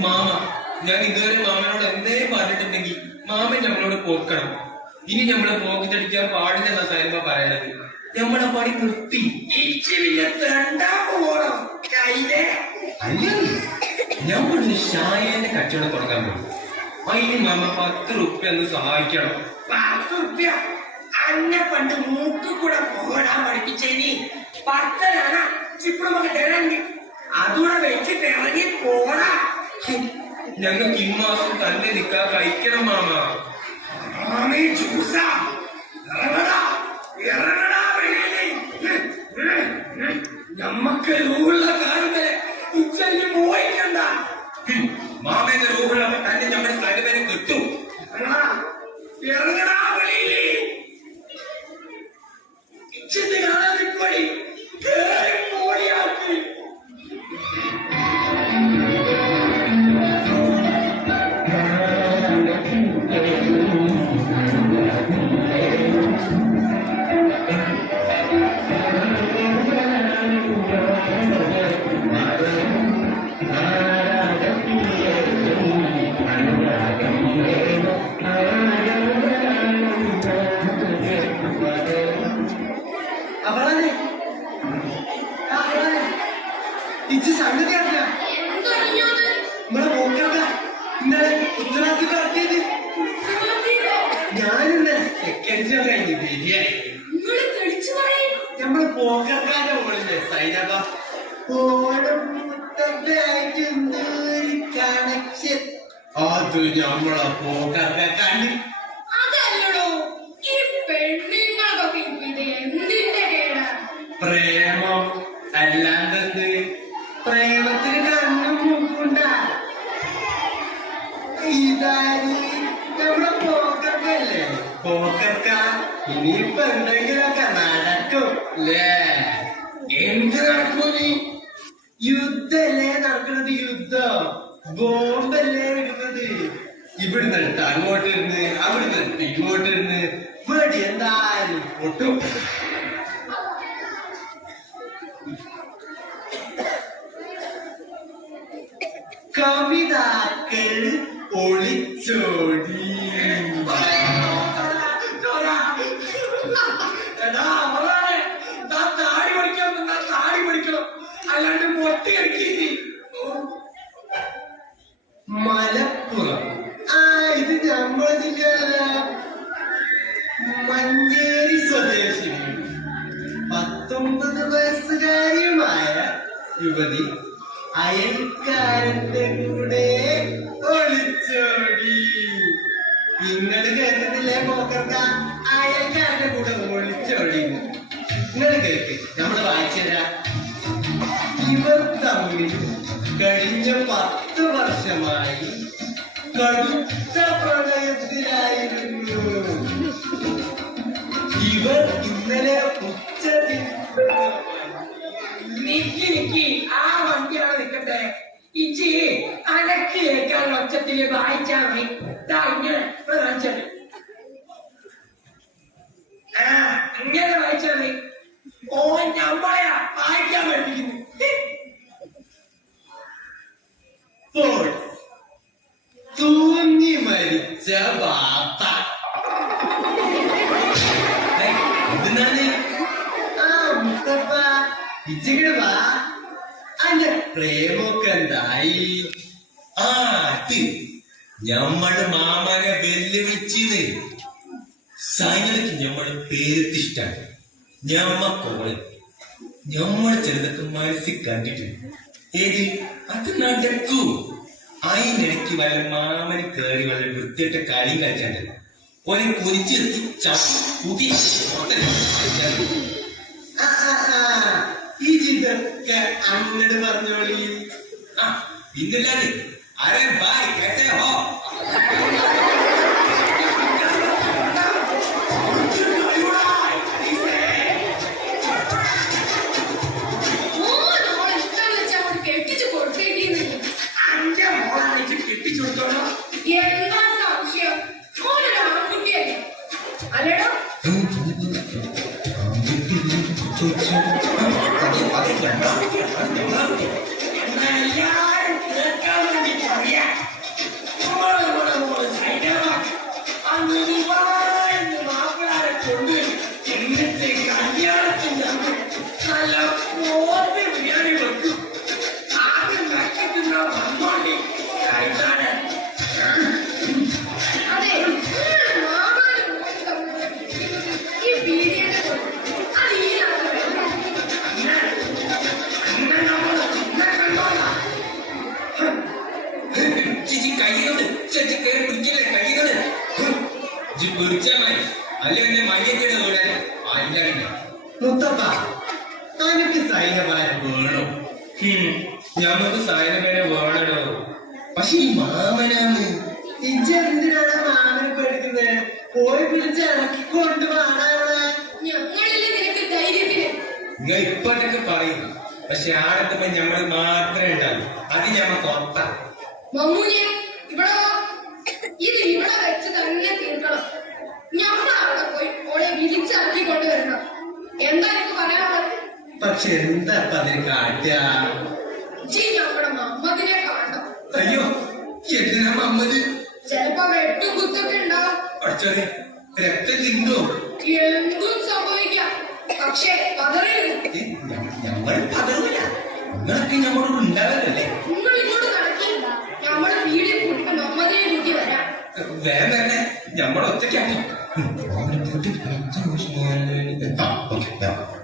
Mama ഞാൻ ഇതുവരെ മാമനോട് എന്തേലും പറഞ്ഞിട്ടുണ്ടെങ്കിൽ മാമൻ നമ്മളോട് പോക്കണം. ഇനി നമ്മളെ പോക്കറ്റടിക്കാൻ പാടില്ലെന്ന സൈമ പറയണത്. നമ്മളെ പണി നിർത്തി. നമ്മളൊരു ഷായേന്റെ കച്ചവടം തുടങ്ങാൻ പോകും അതിന് മാമ പത്ത് റുപ്യ ഒന്ന് സഹായിക്കണം. പത്ത് റുപ്യ? അന്നെ പണ്ട് മൂക്ക് കൂടെ പോടാൻ പഠിപ്പിച്ചേനി. പത്തനാണ്? ഇപ്പോഴും നമുക്ക് തരണ്ട് അതുകൂടെ വെച്ചിട്ട് ഇറങ്ങി പോടാ ഞങ്ങൾക്ക് ഇമ്മാസം തന്നെ നിൽക്കാൻ കഴിക്കണം മാമ. മാമി വെളിയിൽ. നമ്മക്ക് കാലത്ത് ഇച്ചല്ലി പോയിക്കണ്ട മാമേന്റെ റൂഹുള്ളപ്പോ തന്നെ നമ്മുടെ സ്ഥലവരെ കിട്ടും. ഇറങ്ങടാ. ഉത്തരാത്തിൽ കടത്തിയത് ഞാനിന്ന് സെക്കൻഡ് കഴിഞ്ഞ് ബിരിയാണി. നമ്മൾ പോക്കർക്കാരുടെ ഓളില്ലേ സൈനക ഓണം കണക്ഷൻ അത് നമ്മളെ പോക്കർക്കാണ്ട് എന്ത് നടക്കും നീ യുദ്ധല്ലേ നടക്കുന്നത് യുദ്ധം. ബോംബല്ലേ ഇടുന്നത് ഇവിടുന്ന് എടുത്ത് അങ്ങോട്ട് ഇരുന്ന് അവിടുന്ന് എടുത്ത് ഇങ്ങോട്ട് ഇരുന്ന്. ഇവിടെ എന്തായാലും പൊട്ടും. കവിതാക്കൾ ഒളിച്ചോടി. മഞ്ചേരി സ്വദേശി. പത്തൊമ്പത് വയസ്സുകാരിയുമായ യുവതി അയൽക്കാരന്റെ കൂടെ ഒളിച്ചോടി. നിങ്ങൾ കേട്ടിട്ടില്ലേ പോക്കർക്ക? അയൽക്കാരന്റെ കൂടെ ഒളിച്ചോടി. നിങ്ങൾ കേൾക്ക് നമ്മൾ വായിച്ചുതരാ ഇവർ തമ്മിൽ കഴിഞ്ഞ പത്ത് വർഷമായി കടുത്ത പ്രണയത്തിലായിരുന്നു. ഇവർ ഇന്നലെ ഉച്ചത്തിൽ നിക്കി നിക്കി ആ വണ്ടിയാണ് നിൽക്കട്ടെ ഇച്ചി അനക്ക് കേൾക്കാൻ ഒച്ചത്തിൽ വായിച്ചാ മതി. ഇങ്ങനെ ആ ഇങ്ങനെ വായിച്ചാ മതി. ഓ നമ്മളെയാ വായിക്കാൻ പഠിപ്പിക്കുന്നു. തോന്നി മരിച്ച വാർത്ത എന്തിനാണ് ആ മുത്തപ്പ ഇച്ചിങ്ങട് വാ. അന്റെ പ്രേമൊക്കെ എന്തായി? ആ അത് ഞമ്മടെ മാമനെ വെല്ലുവിളിച്ചിന്ന്. സൈനക്ക് ഞമ്മൾ പേരെത്തിഷ്ടാണ് ഞമ്മക്കോൾ. ഞമ്മൾ ചെറുതൊക്കെ മനസ്സിൽ കണ്ടിട്ടുണ്ട് ഏത്? അത് നടക്കൂ അതിനിടയ്ക്ക് വല്ല മാമന് കയറി വല്ല വൃത്തിയിട്ട കളി കളിച്ചാണ്ടല്ലോ ഓനെ കുരിച്ചെത്തി ചപ്പി കുതി ആ. ഇതൊക്കെ അങ്ങട് പറഞ്ഞോളി ആ പിന്നില്ലാതെ അരെ ബായ് കേട്ടേ ഹോ നമ്മളെ കുട്ടിയാ, അത് മുത്തപ്പ അനക്ക് സൈനമാരം വേണോ? ഞമ്മക്ക് സൈനമേനെ വേണടോ പക്ഷെ ഈ മാമനാണ്. ഇജ്ജ് എന്തിനാണ് മാമനെ പേടിക്കുന്നത് പോയി പിടിച്ച് ഇറക്കി കൊണ്ടുപോകാനാണ് ഞങ്ങളില്ലേ നിനക്ക് ധൈര്യത്തിന്? നിങ്ങൾ ഇപ്പോഴൊക്കെ പറയും. പക്ഷെ ആടെത്തുമ്പോ ഞമ്മൾ മാത്രമേ ഉണ്ടാവും? അത് ഞമ്മക്ക് ഉറപ്പാ. മമ്മൂഞ്ഞെ ഇവിടെ എന്താ എനിക്ക് പറയാനുള്ളത്? പക്ഷെ എന്താ അതിന് ജി നമ്മുടെ മമ്മദിനെ കാണണം അയ്യോ എന്തിനാ മമ്മത് ചിലപ്പോ വെട്ടും കുത്തൊക്കെ ഉണ്ടാവും. പഠിച്ചോനെ രക്തം ചിന്തോ എന്തും സംഭവിക്കാം. പക്ഷേ പതറരുത് ഞമ്മൾ പതറില്ല നിങ്ങളൊക്കെ ഞമ്മളോട് ഉണ്ടാവല്ലേ നിങ്ങൾ ഇങ്ങോട്ട് നടക്കി നമ്മൾ വീടിൽ കൂട്ടി മമ്മദിനെ കൂട്ടി വരാം. 그렇게 변정신을 했다. 그렇겠다.